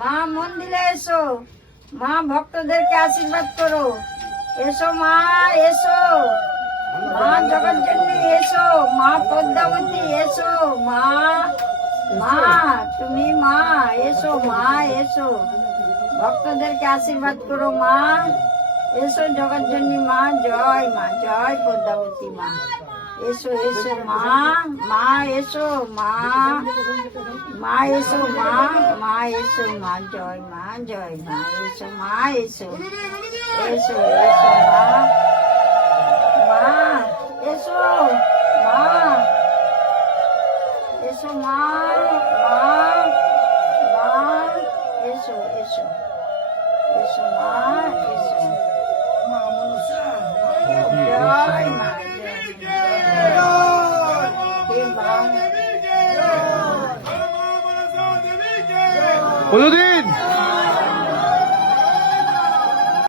মা মন্দিরে এসো, মা ভক্তদেরকে আশীর্বাদ করো। এসো মা, এসো মা জগৎজননী, এসো মা পদ্মাবতী, এসো মা, মা তুমি মা, এসো মা, এসো ভক্তদেরকে আশীর্বাদ করো মা। এসো জগৎজননী মা, জয় মা, জয় পদ্মাবতী মা। এসো এসো মা, মা এসো মা, মা এসো মা, মা এসো মা, জয় মা, জয় মা। এসো মা, এসো এসো এসো মা, মা এসো মা, এসো মা, মা, মা এসো এসো এসো মা, এসো জয় মা, কতদিন